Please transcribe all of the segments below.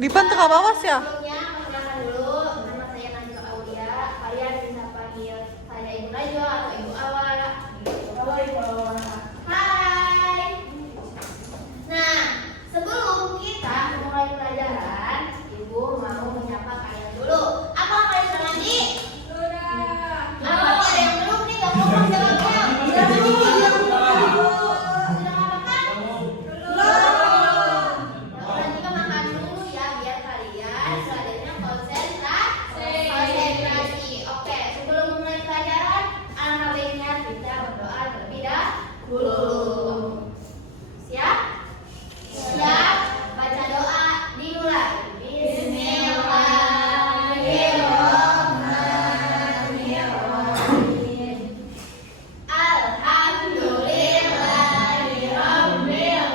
Dipan tuh apa awas ya? Sebelumnya perkenalkan dulu, nama saya Najwa Aulia. Kalian bisa panggil saya Ibu Najwa atau Ibu Awa. Halo Ibu Awa. Hai. Nah, sebelum kita memulai pelajaran, Ibu mau menyapa kalian dulu. Apa kalian sudah mandi? Sudah. Apa ada yang belum nih? Gak mau jawabnya. Sudah mandi? Sudah makan? Belum. Udah juga makan dulu ya, biar kalian selanjutnya konsentrasi. Oke, sebelum memulai pelajaran, alangkah baiknya kita berdoa terlebih dahulu. Siap? Siap. Baca doa dimulai. Bismillahirrahmanirrahim. Alhamdulillahirabbil alamin.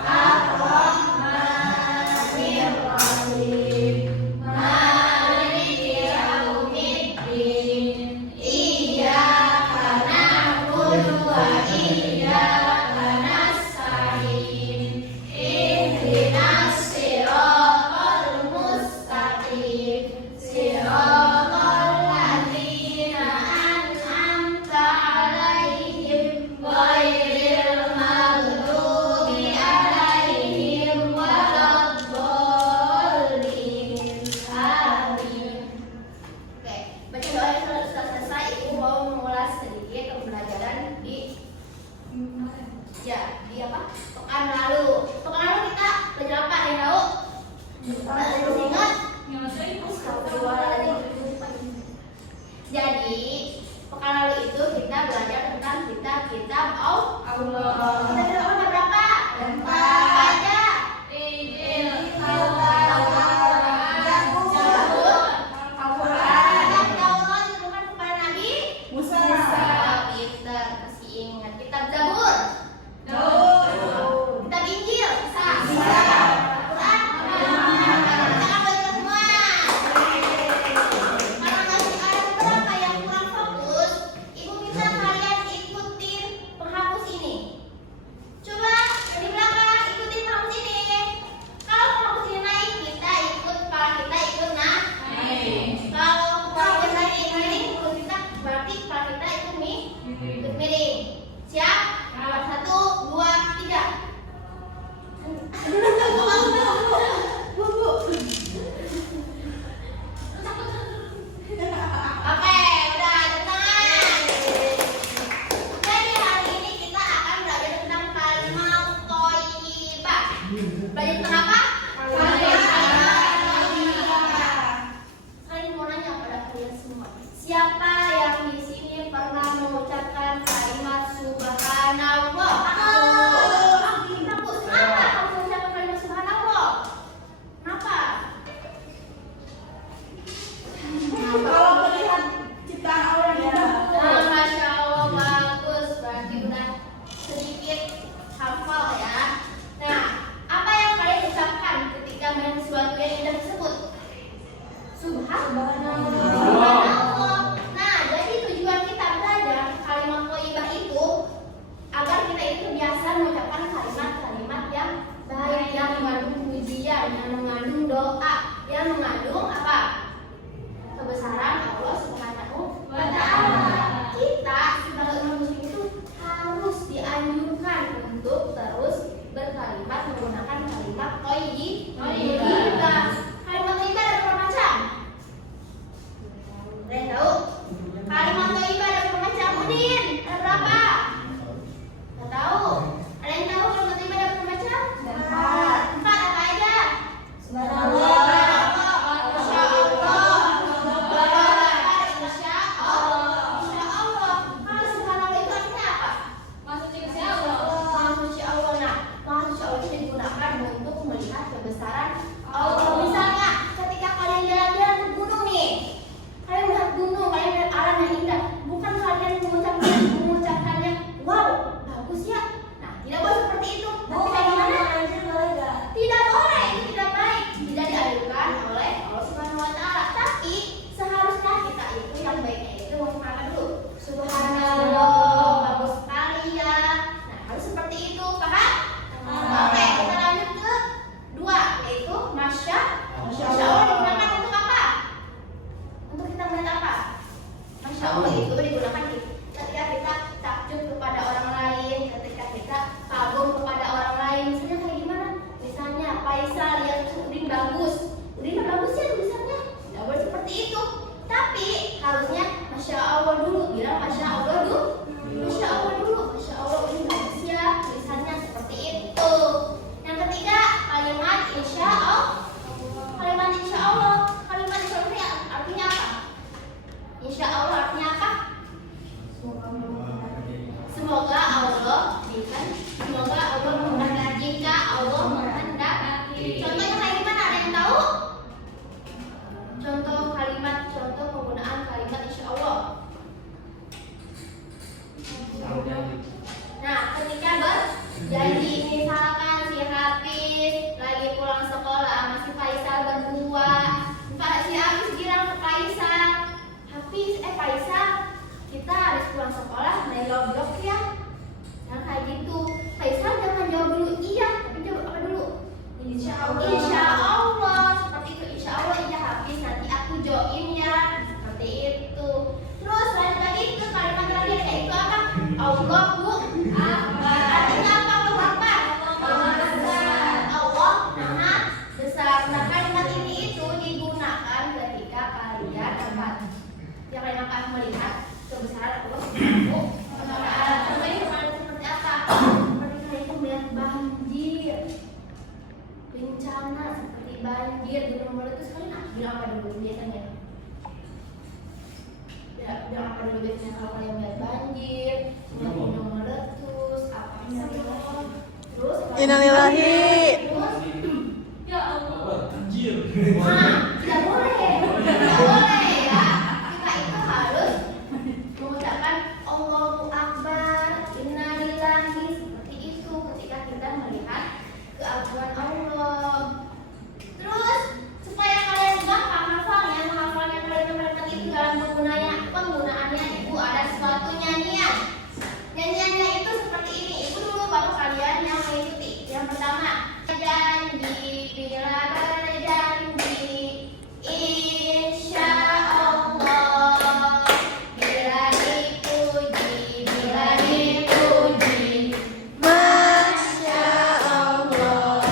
Ar-Rahmanir-Rahim. Maliki yaumiddin. Iyyaka na'budu wa iyyaka nasta'in. Ihdinas siratal mustaqim. Siratal ladzina an'amta 'alaihim ghairil maghdubi 'alaihim waladdallin. Amin. Oke, baca doa yang sudah selesai, Ibu mau mengulas sedikit pembelajaran di apa? Pekan lalu. Pekan lalu kita belajar apa? Ada yang tahu? Masih ingat? Astagfirullahaladzim. Jadi, pekan lalu itu kita belajar tentang kitab Allah. Kita belajar apa berapa? 4. Aja. Injil, Taurat, Zabur, Al-Quran. Taurat diturunkan kepada Nabi Musa. Pinter, masih ingat. Kitab Zabur. Kitab Injil. Bisa. Al-Quran. Kita belajar semua. Kalau masih ada beberapa yang kurang fokus, Ibu minta kalian ikutin penghapus ini. Coba di belakang ikutin Allah itu digunakan ketika kita takjub kepada orang lain, ketika kita kagum kepada orang lain. Misalnya kayak gimana? Misalnya Faisal lihat Udin bagus, Udin bagus ya tulisannya. Tidak boleh seperti itu. Tapi harusnya Masya Allah dulu, bilang Masya Allah dulu. Masya Allah dulu, Masya Allah ini bagus ya tulisannya, seperti itu. Yang ketiga, kalimat Insya Allah. Kalimat Insya Allah. Kalimat Insya Allah artinya apa? Insya Allah artinya apa? Semoga Allah berikan, semoga Allah menghendaki, jika Allah menghendaki. Contohnya kayak gimana? Ada yang tahu? Contoh penggunaan kalimat Insya Allah. Nah, ketika berjanji, misalkan si Hafiz lagi pulang sekolah sama si Faisal berdua, si Hafiz bilang ke Faisal, Faisal, kita harus pulang sekolah naik lobblok ya. Nah kayak gitu, Faisal jangan jawab dulu iya, tapi jawab apa dulu? Insya Allah. Insya Allah, seperti itu. Insya Allah iya Hafiz, nanti aku join ya, seperti itu. Terus lanjut lagi ke kalimat terakhir, yaitu apa? Allahu Akbar. Artinya apa? Allahu Akbar. Allah Maha Besar. Nah kalimat ini itu digunakan ketika kalian yang kalian akan melihat kebesaran Allah Subhanahu wa Ta'ala. Contohnya seperti apa? Seperti kalian melihat banjir, bencana seperti banjir, gunung meletus, kalian bilang apa dulu biasanya? Bilang apa dulu biasanya kalau kalian melihat banjir, gunung meletus, apa terus? Innalillahi. Ya Allah. Banjir. Nah, tidak boleh ya. Kita itu harus mengucapkan Allahu Akbar, Innalillahi, seperti itu ketika kita melihat keagungan Allah. Terus supaya kalian gampang hafalnya, menghafalnya kalimat itu dalam penggunaannya ibu ada suatu nyanyian. Nyanyiannya itu seperti ini. Ibu dulu baru kalian yang mengikuti. Yang pertama, janji bila berjanji Insya Allah, bila dipuji Masya Allah.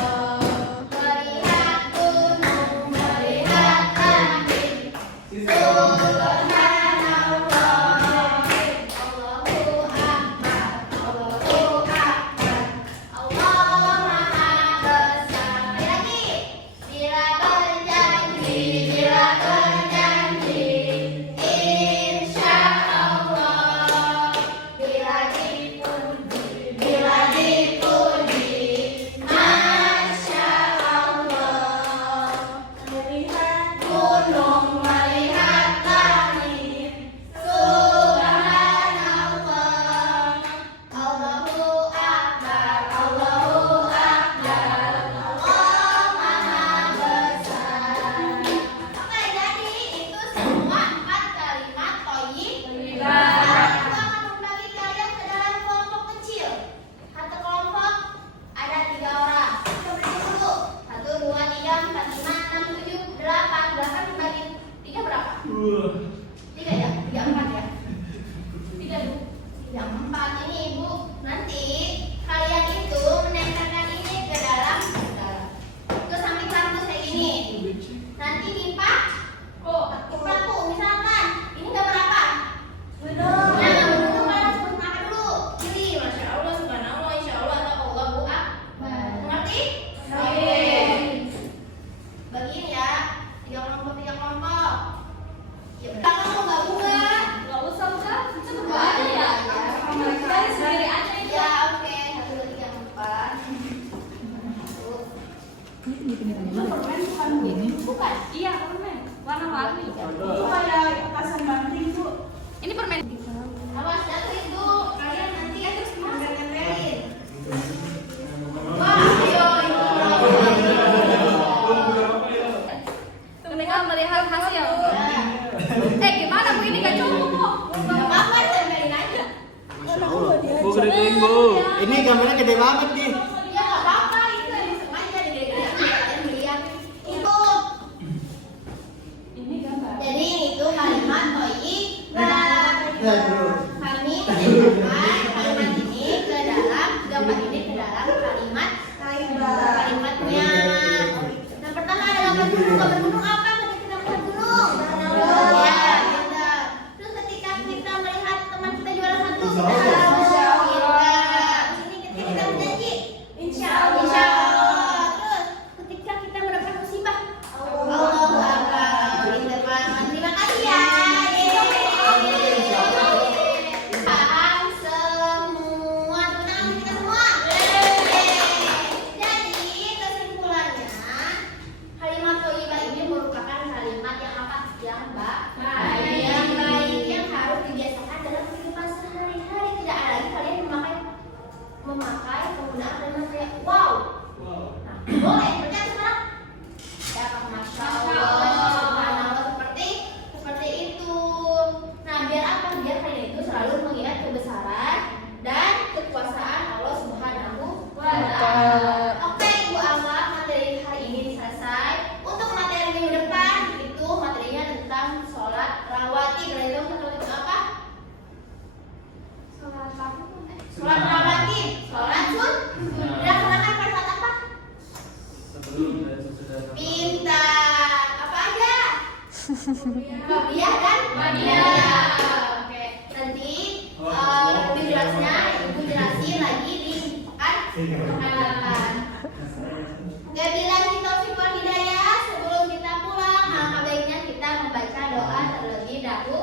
melihat gunung, melihat langit, Subhanallah, Allahu Akbar, Allahu Akbar, Allah Maha Besar. Lagi, bila berjanji Insya Allah, bila dipuji Masya Allah, melihat gunung, melihat langit, Subhanallah, Allahu Akbar, Allahu Akbar, Allah Maha Besar. Oke, jadi itu semua 4 kalimat thayyib. Aku akan membagi kalian ke dalam kelompok kecil. Satu kelompok ada 3 orang. Kita bagi dulu. 1, 2, 3, 4, 5, 6, 7, 8. 8 dibagi 3 berapa? 3 ya? 3, 4 ya? 3 dulu. 3, 4. Ini ibu nanti kalian itu menempelkan ini ke dalam ke samping kartu kayak gini. Nanti dipaku. Misalkan ini gambar apa? Gunung. Nah, gunung kalian sebut nama dulu. Pilih Masya Allah, Subhanallah, Insya Allah, atau Allahu Akbar. Mengerti? Oke. Bagiin ya. 3 kelompok. Ya benar. Kalau mau bunga, Nggak usah bukan, itu bunga berdua aja ya. Dari sendiri aja itu. ya oke. 1, 2, 3, 4. Itu permen bukan ini. Bukan. Iya permen, warna-warni. Ada. Ini permen. Awas jatuh itu. Kalian nanti terus nempelin. Wah, ayo Ketika melihat hasil. Gimana Bu, ini nggak cukup. Gak apa-apa, tempelin aja. Bu, gede-gedein Bu. Ini gambarnya gede banget nih. Ya gak apa-apa, itu yang sengaja digede-gede kalian melihat itu. Ini gambar. Jadi itu kalimat thayyib. kami menempatkan kalimat ini ke dalam gambar ini ke dalam kalimatnya. Yang pertama ada gambar gunung. Gambar gunung apa? Ketika kita melihat gunung. Ya, kita. Terus ketika kita melihat teman kita juara satu, ini ketika kita berjanji, insya Allah. Terus ketika kita mendapat musibah, Allahu Akbar. Pintar banget. Terima kasih ya. Paham semua. Tepuk tangan kita semua. Jadi kesimpulannya, kalimat thayyibah ini merupakan kalimat yang apa? Yang baik, yang harus dibiasakan dalam kehidupan sehari-hari. Tidak ada lagi kalian memakai penggunaan kalimat kayak wow. Nah, boleh kerja sekarang? Ya, masya Allah, subhanallah, seperti itu. Nah, biar apa? Biar kalian itu selalu mengingat kebesaran dan kekuasaan Allah Subhanahu wa Ta'ala. Oke, Ibu Awa, materi hari ini selesai. Untuk materi minggu depan itu materinya tentang sholat rawatib. Berarti kamu sholat itu apa? Sholat rawatib. Sholat dilaksanakan pada saat apa? Sebelum dan sesudah. Pintar. Apa aja? Qabliyah dan ba'diyah. Oke. Nanti lebih jelasnya Ibu jelasin lagi di pekan depan. Oke, billahi taufiq wal hidayah. Sebelum kita pulang, alangkah baiknya kita membaca doa terlebih dahulu.